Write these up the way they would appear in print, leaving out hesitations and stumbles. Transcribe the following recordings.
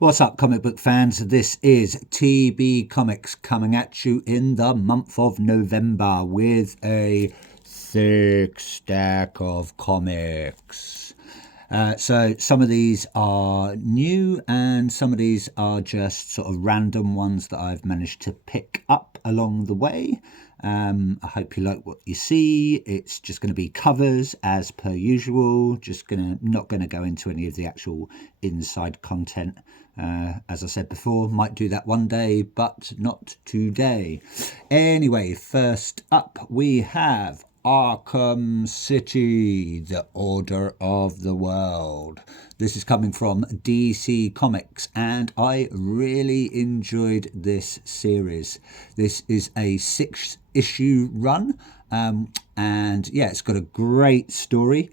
What's up, comic book fans? This is TB Comics coming at you in the month of November with a thick stack of comics. So some of these are new and some of these are just sort of random ones that I've managed to pick up along the way. I hope you like what you see. It's just going to be covers as per usual. Not gonna go into any of the actual inside content. As I said before, might do that one day, but not today. Anyway, first up we have Arkham City, The Order of the World. This is coming from DC Comics, and I really enjoyed this series. This is a 6-issue run, and yeah, it's got a great story.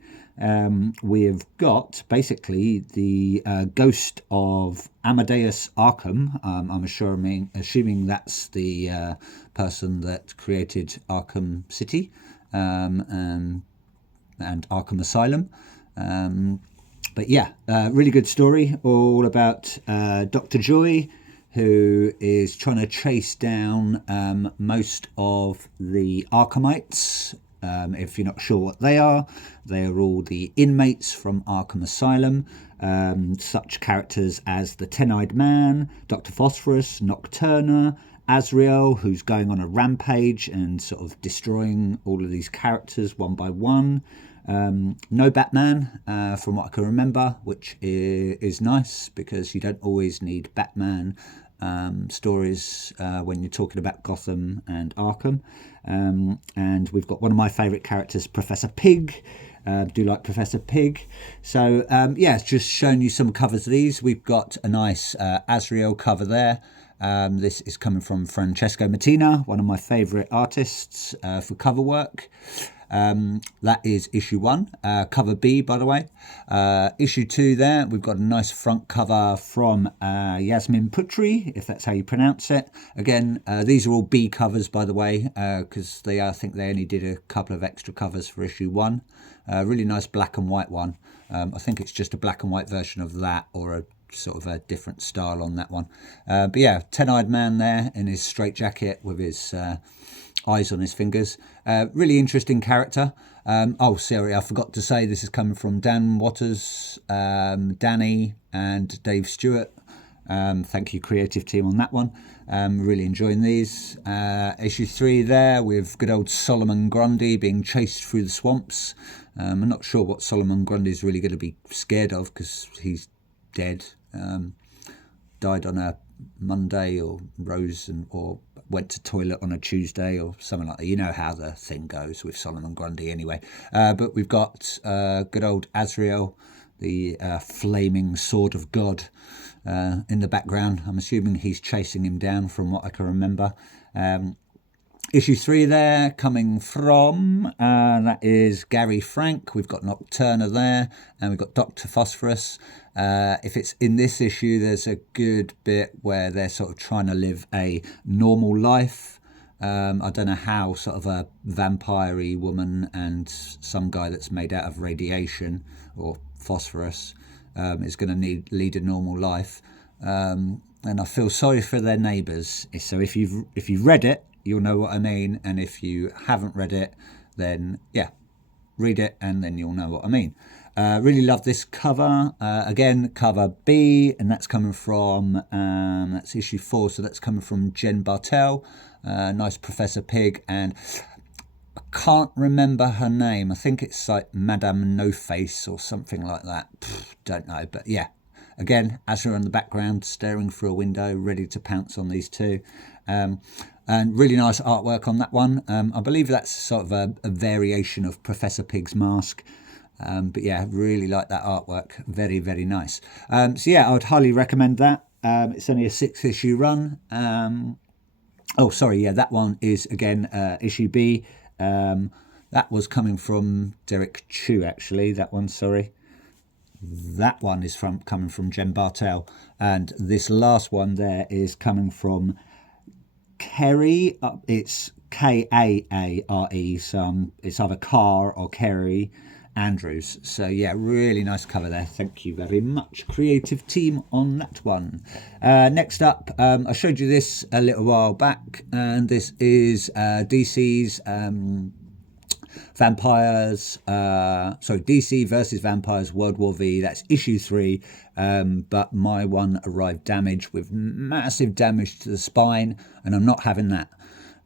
We've got basically the ghost of Amadeus Arkham. I'm assuming that's the person that created Arkham City and Arkham Asylum. But yeah, really good story, all about Dr. Joy, who is trying to chase down most of the Arkhamites. If you're not sure what they are all the inmates from Arkham Asylum, such characters as the Ten-Eyed Man, Dr. Phosphorus, Nocturna, Azrael, who's going on a rampage and sort of destroying all of these characters one by one. No Batman, from what I can remember, which is nice because you don't always need Batman stories when you're talking about Gotham and Arkham. And we've got one of my favourite characters, Professor Pig. Do like Professor Pig. So yeah, it's just showing you some covers of these. We've got a nice Azrael cover there. This is coming from Francesco Mattina, one of my favourite artists for cover work. That is issue 1, cover B, by the way. Issue 2 there, we've got a nice front cover from Yasmin Putri, if that's how you pronounce it. Again, these are all B covers, by the way, because I think they only did a couple of extra covers for issue 1. Really nice black and white one. I think it's just a black and white version of that, or a sort of a different style on that one. But yeah, Ten-Eyed Man there in his straitjacket with his eyes on his fingers. Really interesting character. Sorry, I forgot to say this is coming from Dan Watters, Danny and Dave Stewart. Thank you, creative team, on that one. Really enjoying these. Issue 3 there with good old Solomon Grundy being chased through the swamps. I'm not sure what Solomon Grundy is really going to be scared of because he's dead. Died on a Monday, or or went to toilet on a Tuesday or something like that. You know how the thing goes with Solomon Grundy anyway. But we've got good old Azrael, the flaming sword of God, in the background. I'm assuming he's chasing him down from what I can remember. Issue 3 there, coming from, that is Gary Frank. We've got Nocturna there, and we've got Dr. Phosphorus. If it's in this issue, there's a good bit where they're sort of trying to live a normal life. I don't know how sort of a vampire-y woman and some guy that's made out of radiation or phosphorus is going to lead a normal life. And I feel sorry for their neighbours. So if you've read it, you'll know what I mean, and if you haven't read it, then yeah, read it and then you'll know what I mean. Really love this cover. Again, cover B, and that's coming from that's issue 4, so that's coming from Jen Bartel. Nice Professor Pig, and I can't remember her name. I think it's like Madame No Face or something like that. Don't know, but yeah. Again, Azra in the background, staring through a window, ready to pounce on these two. And really nice artwork on that one. I believe that's sort of a variation of Professor Pig's mask. But yeah, really like that artwork. Very, very nice. So yeah, I would highly recommend that. It's only a 6-issue run. That one is, again, issue B. That was coming from Derek Chu, actually. That one, sorry. That one is coming from Jen Bartel. And this last one there is coming from Kerry. It's Kaare, so it's either Car or Kerry, Andrews. So yeah, really nice cover there. Thank you very much, creative team, on that one. Next up, I showed you this a little while back, and this is DC's Vampires, DC versus Vampires World War V. That's issue 3, but my one arrived damaged with massive damage to the spine, and I'm not having that.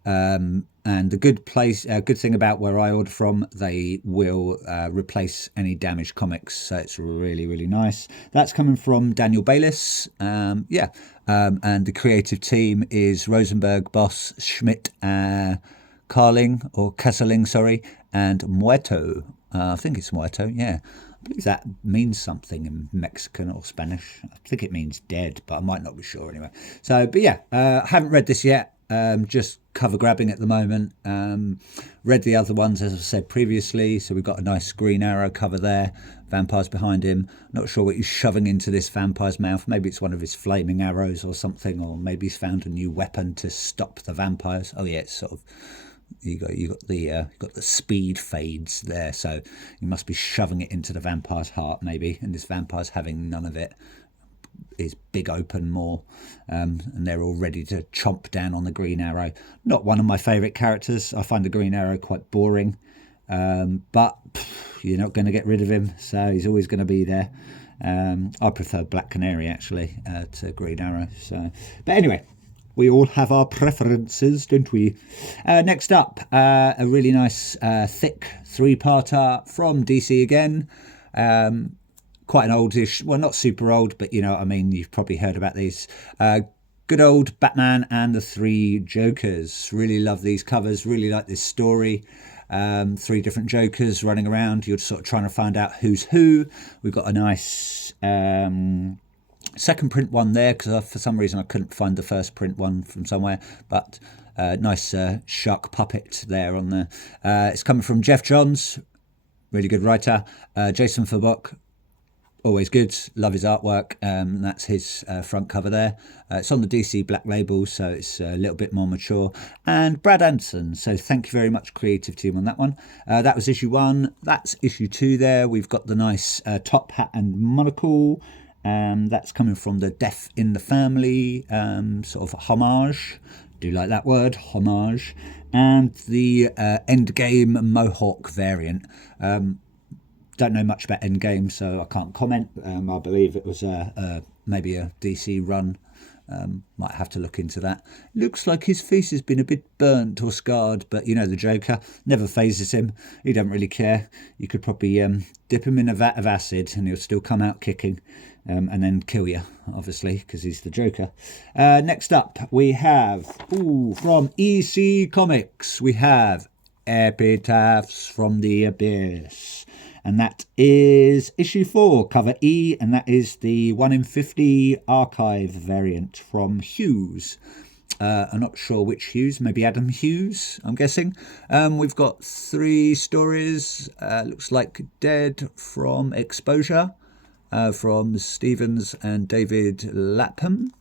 And the good thing about where I order from, they will replace any damaged comics, so it's really, really nice. That's coming from Daniel Bayliss, and the creative team is Rosenberg, Boss, Schmidt, Carling or Kesseling, sorry, and Muerto. I think it's Muerto, yeah. I believe that means something in Mexican or Spanish. I think it means dead, but I might not be sure anyway. So, but yeah, I haven't read this yet. Just cover grabbing at the moment. Read the other ones, as I said previously. So we've got a nice Green Arrow cover there. Vampires behind him. Not sure what he's shoving into this vampire's mouth. Maybe it's one of his flaming arrows or something, or maybe he's found a new weapon to stop the vampires. Oh yeah, it's sort of... You got the speed fades there, so you must be shoving it into the vampire's heart, maybe, and this vampire's having none of it. His big open maw, and they're all ready to chomp down on the Green Arrow. Not one of my favourite characters. I find the Green Arrow quite boring, but you're not going to get rid of him, so he's always going to be there. I prefer Black Canary actually to Green Arrow. So, but anyway. We all have our preferences, don't we? Next up, a really nice thick 3-parter from DC again. Quite an oldish, well, not super old, but you know what I mean. You've probably heard about these. Good old Batman and the 3 Jokers. Really love these covers. Really like this story. 3 different Jokers running around. You're sort of trying to find out who's who. We've got a nice... second print one there, because for some reason I couldn't find the first print one from somewhere, but nice shark puppet there on there. It's coming from Jeff Johns, really good writer. Jason Fabok, always good, love his artwork. That's his front cover there. It's on the DC Black Label, so it's a little bit more mature. And Brad Anderson, so thank you very much, creative team, on that one. That was issue 1. That's issue 2 there. We've got the nice top hat and monocle. That's coming from the Death in the Family sort of homage. Do like that word, homage. And the Endgame Mohawk variant. Don't know much about Endgame, so I can't comment. I believe it was maybe a DC run. Might have to look into that. Looks like his face has been a bit burnt or scarred, but you know the Joker never phases him. He don't really care. You could probably dip him in a vat of acid and he'll still come out kicking, and then kill you, obviously, because he's the Joker. Next up, we have from EC Comics. We have Epitaphs from the Abyss. And that is issue 4, cover E, and that is the 1 in 50 archive variant from Hughes. I'm not sure which Hughes, maybe Adam Hughes, I'm guessing. We've got 3 stories. Looks like Dead from Exposure, from Stevens and David Lapham.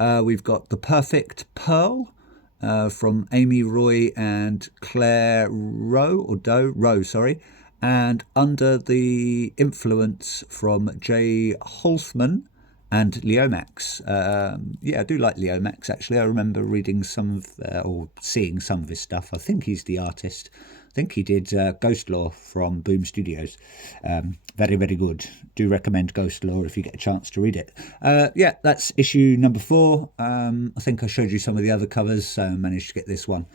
We've got The Perfect Pearl, from Amy Roy and Claire Rowe, and Under the Influence from Jay Holzman and Leomax. I do like Leomax, actually. I remember reading some of, or seeing some of his stuff. I think he's the artist. I think he did Ghost Lore from Boom Studios. Very, very good. Do recommend Ghost Lore if you get a chance to read it. That's issue number 4. I think I showed you some of the other covers, so I managed to get this one.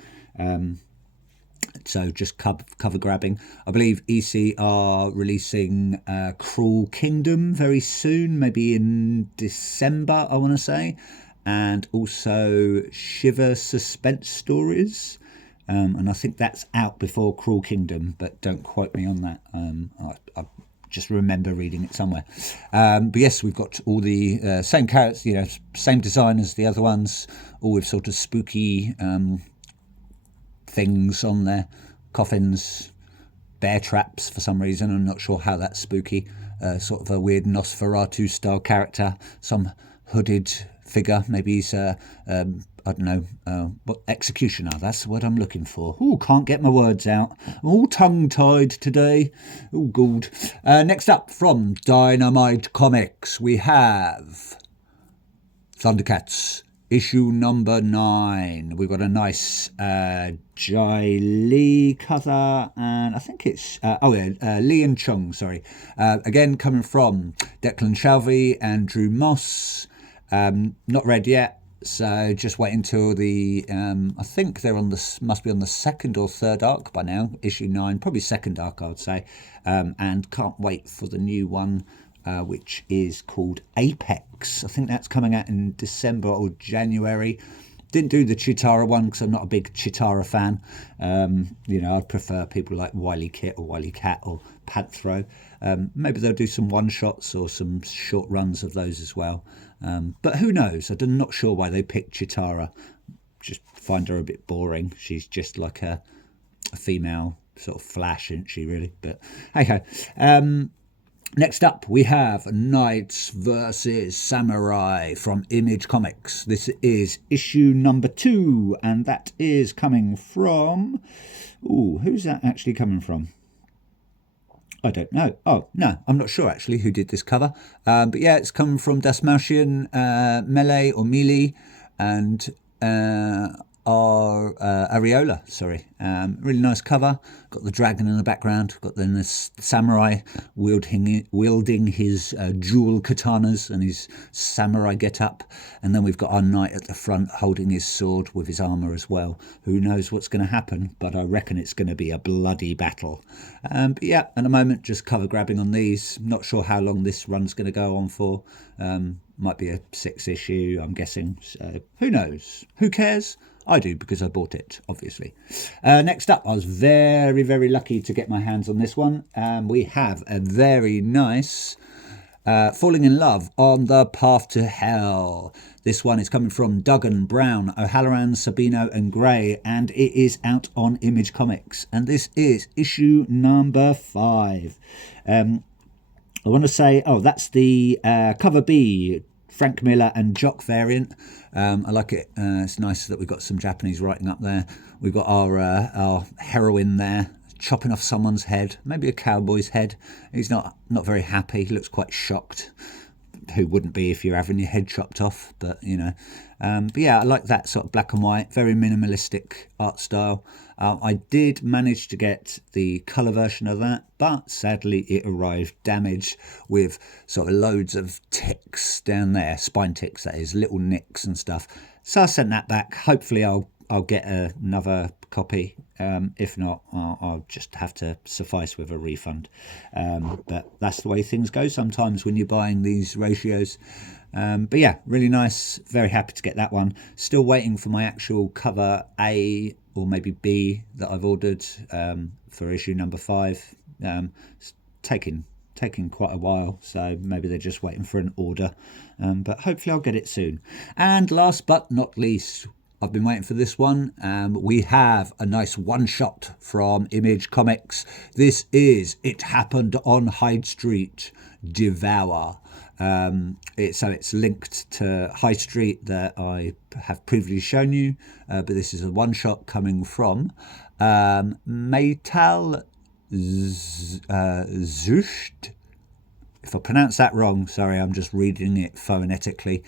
So just cover grabbing. I believe EC are releasing Cruel Kingdom very soon, maybe in December, I want to say. And also Shiver Suspense Stories. And I think that's out before Cruel Kingdom, but don't quote me on that. I just remember reading it somewhere. But yes, we've got all the same characters, same design as the other ones, all with sort of spooky things on there. Coffins, bear traps for some reason. I'm not sure how that's spooky. Sort of a weird Nosferatu style character. Some hooded figure. Maybe he's a I don't know, what executioner, that's what I'm looking for. Oh, can't get my words out. I'm all tongue-tied today. Oh, good. Next up, from Dynamite Comics, we have Thundercats, issue number 9. We've got a nice Jai Lee cover, and I think it's Lee and Chung, sorry. Again, coming from Declan Shalvey and Drew Moss. Not read yet, so just wait until the I think they're on the, must be on the second or third arc by now, issue 9, probably second arc I would say, and can't wait for the new one, which is called Apex. I think that's coming out in December or January. Didn't do the Chitara one because I'm not a big Chitara fan. I'd prefer people like Wily Kit or Wily Cat or Panthro. Maybe they'll do some one-shots or some short runs of those as well. But who knows? I'm not sure why they picked Chitara. Just find her a bit boring. She's just like a female sort of Flash, isn't she, really? But hey-ho. Next up, we have Knights vs. Samurai from Image Comics. This is issue number 2, and that is coming from... Ooh, who's that actually coming from? I don't know. Oh, no, I'm not sure actually who did this cover. But yeah, it's coming from Dasmalchian, Melee or Melee, and Areola, sorry. Really nice cover. Got the dragon in the background. Got then this samurai wielding his jewel katanas and his samurai get-up. And then we've got our knight at the front holding his sword with his armour as well. Who knows what's going to happen, but I reckon it's going to be a bloody battle. But yeah, at the moment, just cover grabbing on these. Not sure how long this run's going to go on for. Might be a 6 issue, I'm guessing. So who knows? Who cares? I do, because I bought it, obviously. Next up, I was very, very lucky to get my hands on this one. We have a very nice Falling in Love on the Path to Hell. This one is coming from Duggan, Brown, O'Halloran, Sabino and Gray, and it is out on Image Comics. And this is issue number 5. I want to say, that's the cover B, Frank Miller and Jock variant. I like it. It's nice that we've got some Japanese writing up there. We've got our heroine there chopping off someone's head, maybe a cowboy's head. He's not very happy. He looks quite shocked. Who wouldn't be if you're having your head chopped off? But but yeah, I like that sort of black and white, very minimalistic art style. I did manage to get the colour version of that, but sadly it arrived damaged with sort of loads of ticks down there, spine ticks that is, little nicks and stuff. So I sent that back. Hopefully I'll get another copy. If not, I'll just have to suffice with a refund. But that's the way things go sometimes when you're buying these ratios. But yeah, really nice. Very happy to get that one. Still waiting for my actual cover A or maybe B that I've ordered for issue number 5. It's taking quite a while, so maybe they're just waiting for an order. But hopefully I'll get it soon. And last but not least, I've been waiting for this one. We have a nice one-shot from Image Comics. This is It Happened on Hyde Street, Devour. It's linked to High Street that I have previously shown you, but this is a one-shot coming from Metal Zusht. If I pronounce that wrong, sorry, I'm just reading it phonetically.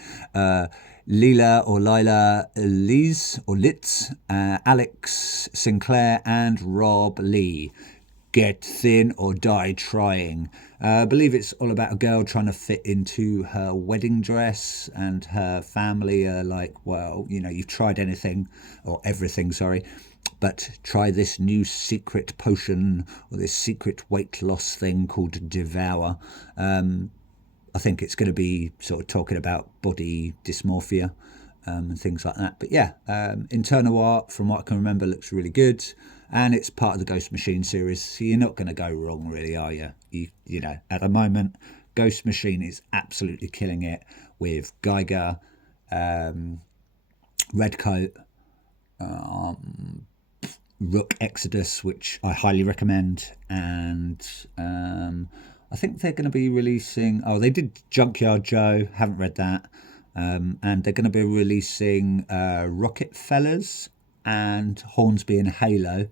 Lila or Lila Liz or Litz, Alex Sinclair and Rob Lee. Get thin or die trying. I believe it's all about a girl trying to fit into her wedding dress, and her family are like, well, you've tried anything or everything, sorry, but try this new secret potion or this secret weight loss thing called Devour. I think it's going to be sort of talking about body dysmorphia and things like that. But yeah, internal art, from what I can remember, looks really good. And it's part of the Ghost Machine series, so you're not going to go wrong, really, are you? You know, at the moment, Ghost Machine is absolutely killing it with Geiger, Redcoat, Rook Exodus, which I highly recommend, and I think they're going to be releasing... Oh, they did Junkyard Joe, haven't read that. and they're going to be releasing Rocket Fellas and Hornsby and Halo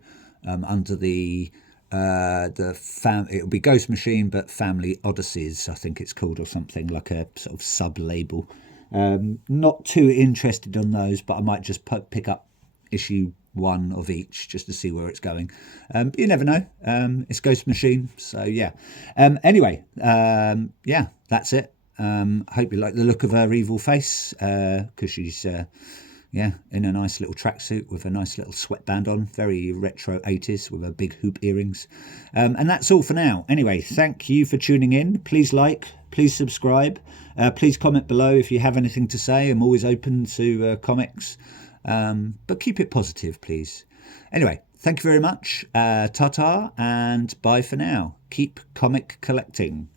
under the it'll be Ghost Machine, but Family Odysseys, I think it's called, or something like a sort of sub label. Not too interested on those, but I might just pick up issue one of each just to see where it's going. You never know. It's Ghost Machine, so yeah. Anyway, yeah, that's it. Hope you like the look of her evil face, because she's in a nice little tracksuit with a nice little sweatband on, very retro 80s with her big hoop earrings. And that's all for now. Anyway, thank you for tuning in. Please like, please subscribe, please comment below if you have anything to say. I'm always open to comics, but keep it positive, please. Anyway, thank you very much. Ta-ta and bye for now. Keep comic collecting.